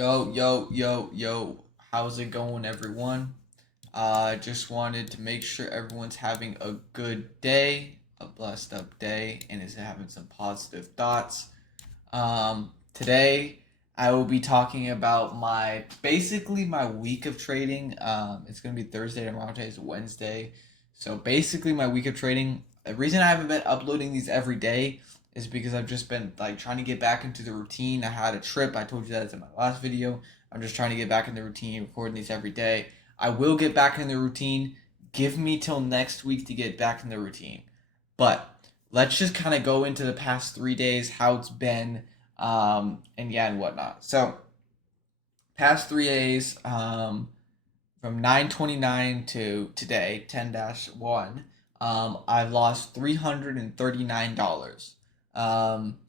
Yo, how's it going, everyone? Just wanted to make sure everyone's having a good day, a blessed up day, and is having some positive thoughts. Today I will be talking about basically my week of trading. It's gonna be Thursday, tomorrow today is Wednesday. So basically my week of trading. The reason I haven't been uploading these every day is because I've just been like trying to get back into the routine. I had a trip. I told you that in my last video. I'm just trying to get back in the routine, recording these every day. I will get back in the routine. Give me till next week to get back in the routine. But let's just kind of go into the past 3 days, how it's been, and yeah, and whatnot. So, past 3 days, from 9/29 to today, 10-1, I've lost $339. Um,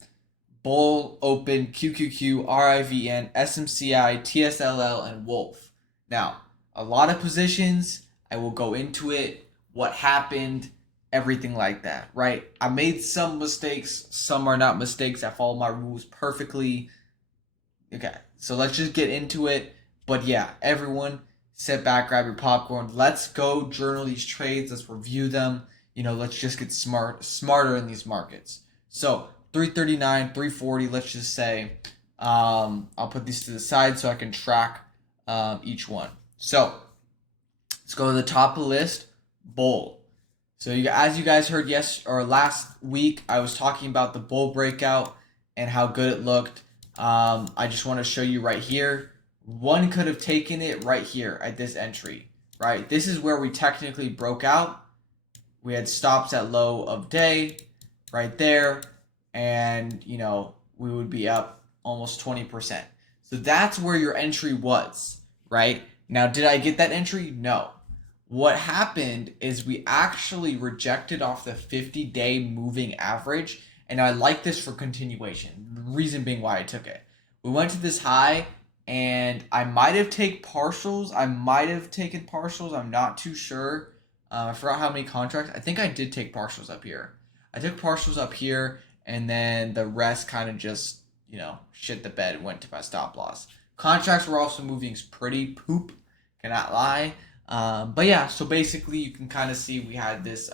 Bull, Open, QQQ, RIVN, SMCI, TSLL, and Wolf. Now, a lot of positions. I will go into it, what happened, everything like that, right? I made some mistakes. Some are not mistakes. I follow my rules perfectly. Okay, so let's just get into it. But yeah, everyone, sit back, grab your popcorn. Let's go journal these trades. Let's review them. Let's just get smarter in these markets. So 339, 340. Let's just say, I'll put these to the side so I can track each one. So let's go to the top of the list. Bull. So as you guys heard last week, I was talking about the bull breakout and how good it looked. I just want to show you right here. One could have taken it right here at this entry, right? This is where we technically broke out. We had stops at low of day right there, and we would be up almost 20%. So that's where your entry was, right? Now, did I get that entry? No. What happened is we actually rejected off the 50-day moving average, and I like this for continuation. The reason being why I took it. We went to this high, and I might have taken partials. I'm not too sure. I forgot how many contracts. I think I did take partials up here. I took partials up here, and then the rest kind of just, shit the bed and went to my stop loss. Contracts were also moving pretty poop, cannot lie. But yeah, so basically you can kind of see we had this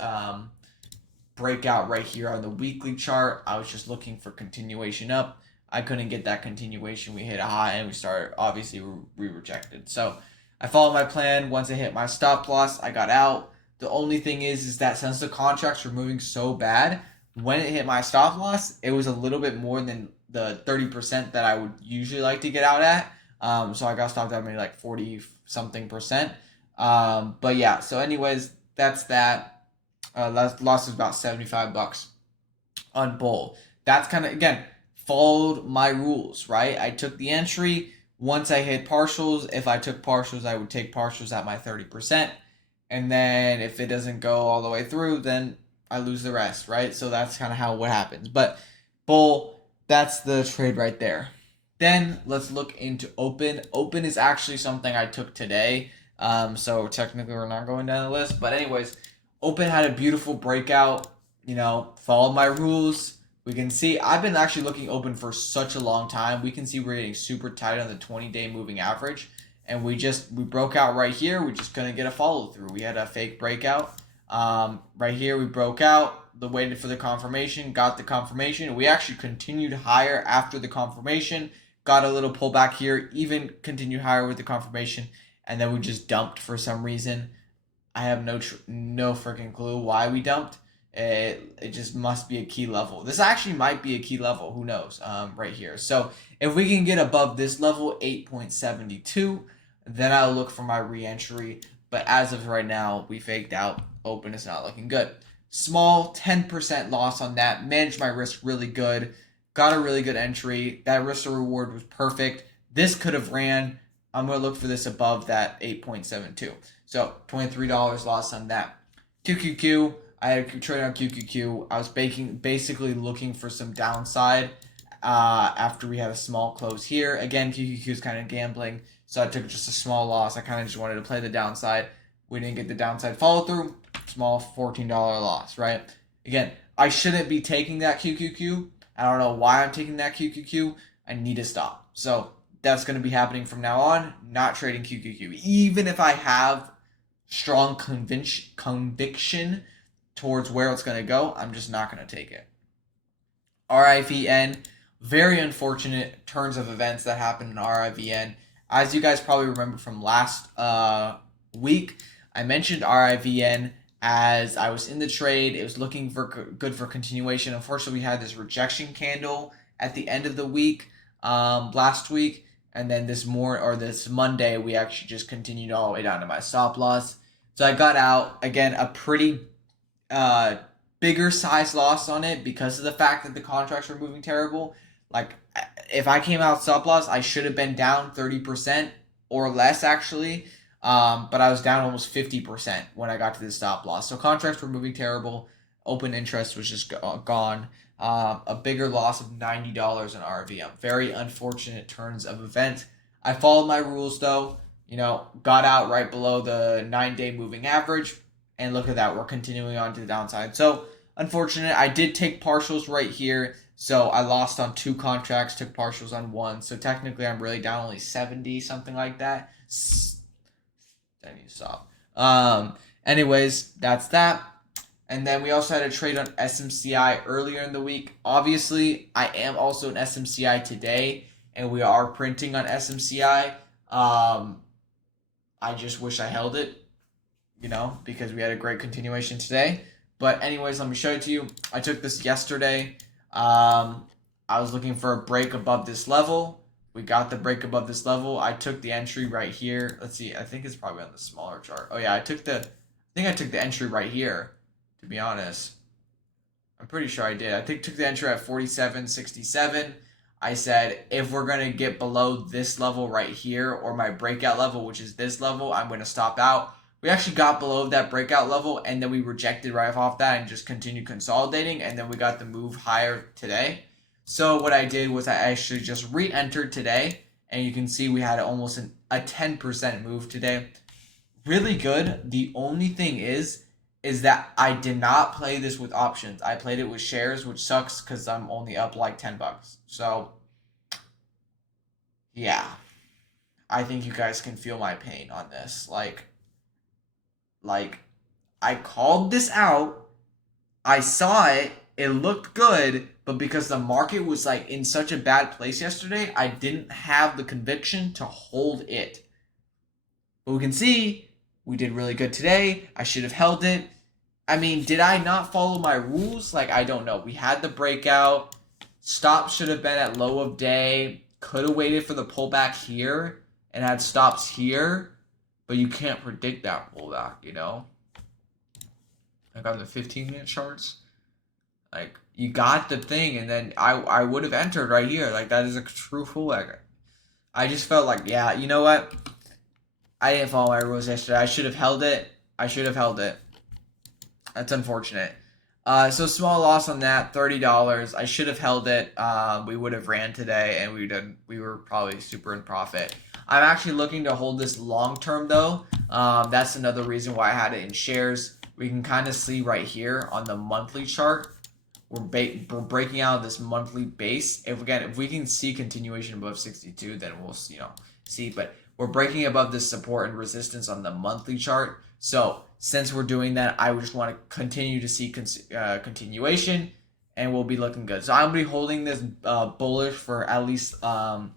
breakout right here on the weekly chart. I was just looking for continuation up. I couldn't get that continuation. We hit a high and we started, obviously, we rejected. So I followed my plan. Once I hit my stop loss, I got out. The only thing is that since the contracts were moving so bad, when it hit my stop loss, it was a little bit more than the 30% that I would usually like to get out at. So I got stopped at maybe like 40 something percent. But yeah, so anyways, that's that. Loss is about $75 on bull. That's kind of, again, followed my rules, right? I took the entry. Once I hit partials, if I took partials, I would take partials at my 30%. And then if it doesn't go all the way through, then I lose the rest, right? So that's kind of what happens. But bull, that's the trade right there. Then let's look into open. Open is actually something I took today. So technically we're not going down the list. But anyways, open had a beautiful breakout. Followed my rules. We can see I've been actually looking open for such a long time. We can see we're getting super tight on the 20-day moving average. And we broke out right here. We just couldn't get a follow through. We had a fake breakout. Right here we broke out. Waited for the confirmation. Got the confirmation. We actually continued higher after the confirmation. Got a little pullback here. Even continued higher with the confirmation. And then we just dumped for some reason. I have no freaking clue why we dumped. It just must be a key level. This actually might be a key level. Who knows? Right here. So if we can get above this level, 8.72, then I'll look for my re-entry. But as of right now, we faked out. Open is not looking good. Small 10% loss on that. Managed my risk really good. Got a really good entry. That risk to reward was perfect. This could have ran. I'm going to look for this above that 8.72. So $23 loss on that. QQQ. I had a trade on QQQ. I was basically looking for some downside after we had a small close here. Again, QQQ is kind of gambling, so I took just a small loss. I kind of just wanted to play the downside. We didn't get the downside follow through. Small $14 loss, right? Again, I shouldn't be taking that QQQ. I don't know why I'm taking that QQQ. I need to stop. So that's going to be happening from now on. Not trading QQQ. Even if I have strong conviction towards where it's going to go, I'm just not going to take it. RIVN, very unfortunate turns of events that happened in RIVN. As you guys probably remember from last week, I mentioned RIVN as I was in the trade. It was looking for good for continuation. Unfortunately, we had this rejection candle at the end of the week last week, and then this Monday we actually just continued all the way down to my stop loss. So I got out again a pretty bigger size loss on it because of the fact that the contracts were moving terrible. Like if I came out stop loss, I should have been down 30% or less actually. But I was down almost 50% when I got to the stop loss. So contracts were moving terrible. Open interest was just gone. A bigger loss of $90 in RVM. Very unfortunate turns of events. I followed my rules though. Got out right below the 9-day moving average. And look at that, we're continuing on to the downside. So unfortunate. I did take partials right here. So I lost on 2 contracts, took partials on 1. So technically I'm really down only 70, something like that. I need to stop. Anyways, that's that. And then we also had a trade on SMCI earlier in the week. Obviously, I am also in SMCI today, and we are printing on SMCI. I just wish I held it, because we had a great continuation today. But anyways, let me show it to you. I took this yesterday. I was looking for a break above this level. We got the break above this level. I took the entry right here. Let's see. I think it's probably on the smaller chart. Oh yeah, I took the entry right here, to be honest. I'm pretty sure I did. I took the entry at 47.67. I said if we're going to get below this level right here or my breakout level, which is this level, I'm going to stop out. We actually got below that breakout level and then we rejected right off that and just continued consolidating, and then we got the move higher today. So what I did was I actually just re-entered today, and you can see we had almost a 10% move today. Really good. The only thing is that I did not play this with options. I played it with shares, which sucks because I'm only up like $10. So yeah, I think you guys can feel my pain on this. Like I called this out. I saw it. It looked good, but because the market was like in such a bad place yesterday, I didn't have the conviction to hold it. But we can see we did really good today. I should have held it. I mean, did I not follow my rules? I don't know. We had the breakout. Stop should have been at low of day. Could have waited for the pullback here and had stops here. But you can't predict that pullback, Like on the 15-minute charts. You got the thing, and then I would have entered right here. That is a true pullback. I just felt like, yeah, you know what? I didn't follow my rules yesterday. I should have held it. That's unfortunate. So small loss on that, $30. I should have held it. We would have ran today, and we were probably super in profit. I'm actually looking to hold this long term though. That's another reason why I had it in shares. We can kind of see right here on the monthly chart. We're breaking out this monthly base. If we can see continuation above 62, then we'll see. But we're breaking above this support and resistance on the monthly chart. So since we're doing that, I would just want to continue to see continuation, and we'll be looking good. So I'm gonna be holding this bullish for at least to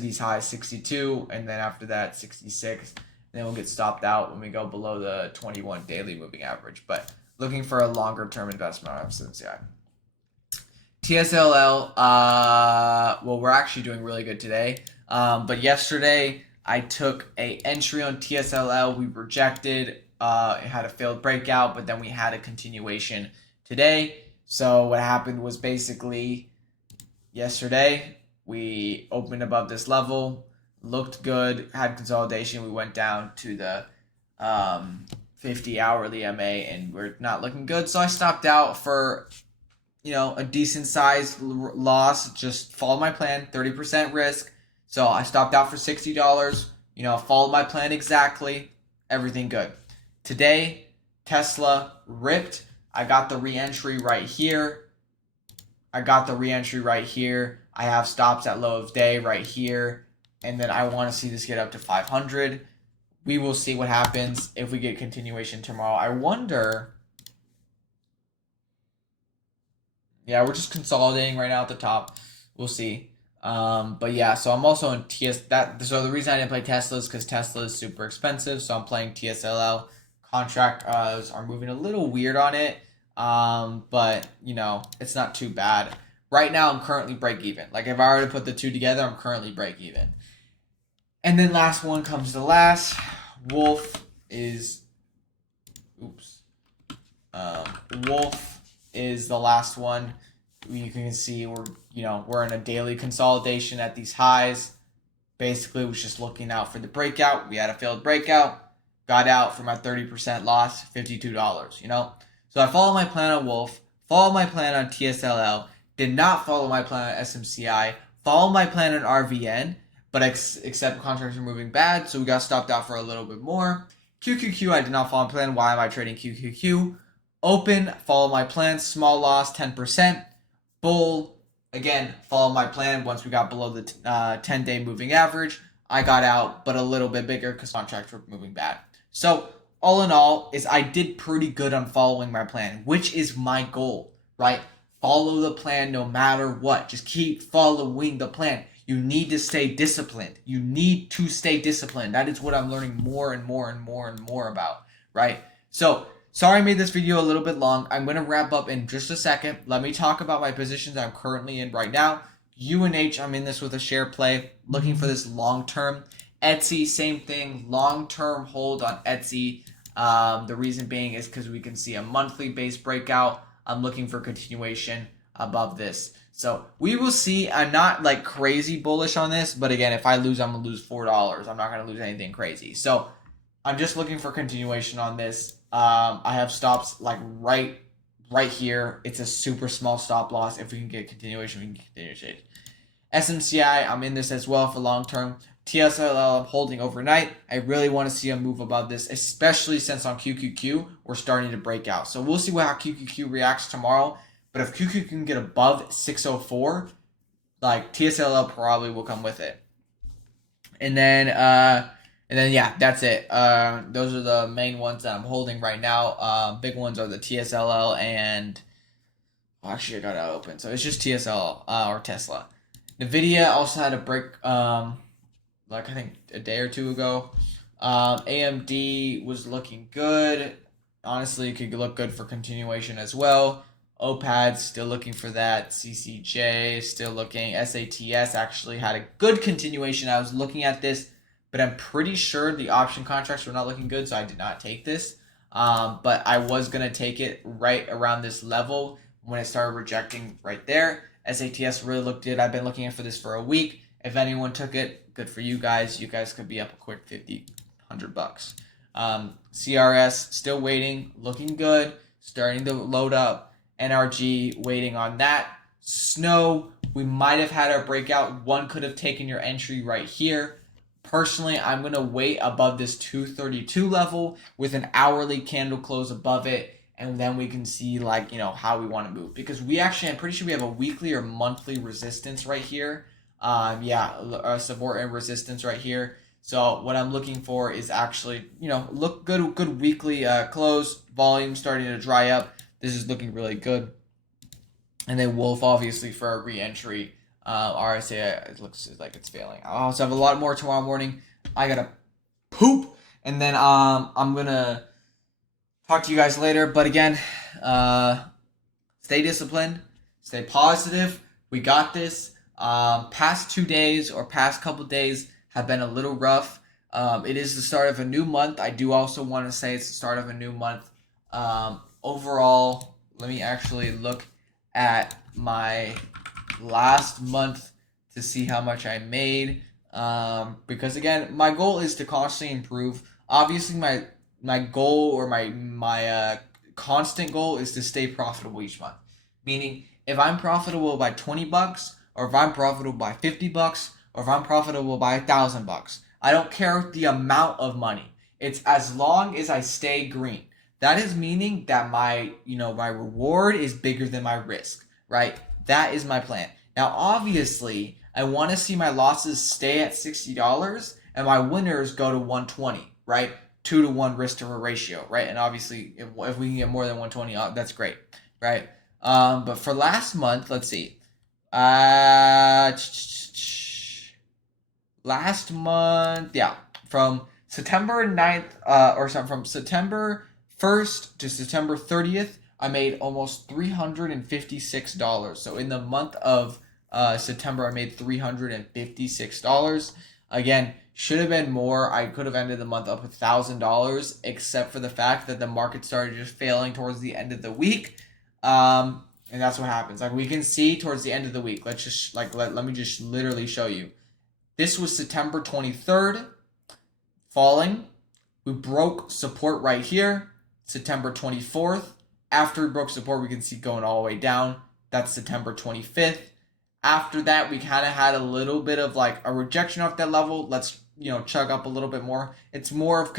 these highs, 62, and then after that 66. And then we'll get stopped out when we go below the 21 daily moving average. But looking for a longer term investment on SMCI. TSLL, well, we're actually doing really good today. But yesterday I took a entry on TSLL. We rejected. It had a failed breakout, but then we had a continuation today. So what happened was basically yesterday we opened above this level, looked good, had consolidation. We went down to the 50 hourly MA, and we're not looking good. So I stopped out for a decent sized loss. Just followed my plan, 30% risk. So I stopped out for $60. Followed my plan exactly. Everything good. Today, Tesla ripped. I got the re-entry right here. I got the re-entry right here. I have stops at low of day right here. And then I want to see this get up to 500. We will see what happens if we get continuation tomorrow. I wonder. Yeah, we're just consolidating right now at the top. We'll see. But yeah, so I'm also in so the reason I didn't play Tesla is because Tesla is super expensive. So I'm playing TSLL. Contract are moving a little weird on it. But it's not too bad. Right now, I'm currently break even. Like if I were to put the two together, I'm currently break even. And then last one comes to last. Wolf is, oops. Wolf is the last one. You can see we're in a daily consolidation at these highs. Basically, was just looking out for the breakout. We had a failed breakout, got out for my 30% loss, $52. So I followed my plan on Wolf, followed my plan on TSLL, did not follow my plan on SMCI, followed my plan on RVN, but except contracts were moving bad, so we got stopped out for a little bit more. QQQ, I did not follow my plan. Why am I trading QQQ? Open, follow my plan, small loss, 10%. Bull, again, follow my plan. Once we got below the 10-day moving average, I got out, but a little bit bigger because contracts were moving bad. So all in all, is I did pretty good on following my plan, which is my goal, right? Follow the plan no matter what. Just keep following the plan. You need to stay disciplined. You need to stay disciplined. That is what I'm learning more and more and more and more about, right? So sorry I made this video a little bit long. I'm going to wrap up in just a second. Let me talk about my positions I'm currently in right now. UNH, I'm in this with a share play, looking for this long-term. Etsy, same thing, long-term hold on Etsy. The reason being is because we can see a monthly base breakout. I'm looking for continuation above this. So we will see. I'm not like crazy bullish on this, but again, if I lose, I'm going to lose $4. I'm not going to lose anything crazy. So I'm just looking for continuation on this. I have stops like right here. It's a super small stop loss. If we can get continuation, we can continue to trade. SMCI, I'm in this as well for long term. TSLL, I'm holding overnight. I really want to see a move above this, especially since on QQQ, we're starting to break out. So we'll see how QQQ reacts tomorrow. But if QQQ can get above 604, like TSLL probably will come with it. And then yeah, that's it. Those are the main ones that I'm holding right now. Big ones are the TSLL and actually I got it open, so it's just TSL or Tesla. Nvidia also had a break, like I think a day or two ago. AMD was looking good. Honestly, it could look good for continuation as well. OPAD still looking for that. CCJ still looking. SATS actually had a good continuation. I was looking at this, but I'm pretty sure the option contracts were not looking good, so I did not take this. But I was going to take it right around this level when it started rejecting right there. SATS really looked good. I've been looking for this for a week. If anyone took it, good for you guys. You guys could be up a quick $50, $100. CRS still waiting, looking good, starting to load up. NRG waiting on that. Snow, we might have had our breakout. One could have taken your entry right here. Personally, I'm going to wait above this 232 level with an hourly candle close above it. And then we can see how we want to move. Because I'm pretty sure we have a weekly or monthly resistance right here. A support and resistance right here. So what I'm looking for is actually, look good weekly close, volume starting to dry up. This is looking really good. And then Wolf, obviously, for a re-entry. RSA, it looks like it's failing. I also have a lot more tomorrow morning. I got to poop. And then I'm going to talk to you guys later. But again, stay disciplined. Stay positive. We got this. Past 2 days or past couple days have been a little rough. It is the start of a new month. I do also want to say it's the start of a new month. Overall, let me actually look at my last month to see how much I made. Because again, my goal is to constantly improve. Obviously, my goal or my constant goal is to stay profitable each month. Meaning, if I'm profitable by $20, or if I'm profitable by $50, or if I'm profitable by $1,000, I don't care the amount of money. It's as long as I stay green. That is meaning that my reward is bigger than my risk, right? that is my plan. Now, obviously, I want to see my losses stay at $60 and my winners go to 120, right? 2-to-1 risk to ratio, right? And obviously, if we can get more than 120, that's great, right? But for last month, let's see. Last month, yeah, from September 9th, from September 1st to September 30th, I made almost $356. So in the month of September, I made $356. Again, should have been more. I could have ended the month up with $1,000, except for the fact that the market started just failing towards the end of the week. And that's what happens. Like we can see towards the end of the week. Let's just let me just literally show you. This was September 23rd, falling. We broke support right here, September 24th. After we broke support, we can see going all the way down. That's September 25th. After that, we kind of had a little bit of like a rejection off that level. Let's, chug up a little bit more. It's more of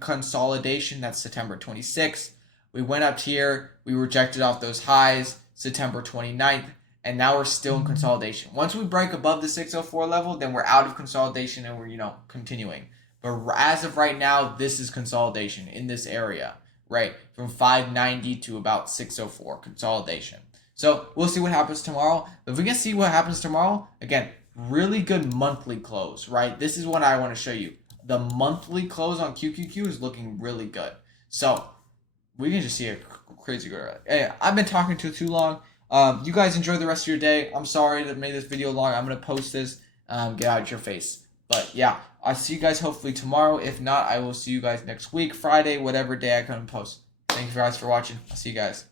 consolidation. That's September 26th. We went up here. We rejected off those highs, September 29th. And now we're still in consolidation. Once we break above the 604 level, then we're out of consolidation and we're, continuing. But as of right now, this is consolidation in this area, right? From 590 to about 604, consolidation. So we'll see what happens tomorrow. If we can see what happens tomorrow, again, really good monthly close, right? This is what I want to show you. The monthly close on QQQ is looking really good. So we can just see a crazy good. Hey, I've been talking too long. You guys enjoy the rest of your day. I'm sorry that made this video long. I'm going to post this. Get out your face. But yeah, I'll see you guys hopefully tomorrow. If not, I will see you guys next week, Friday, whatever day I come and post. Thank you guys for watching. I'll see you guys.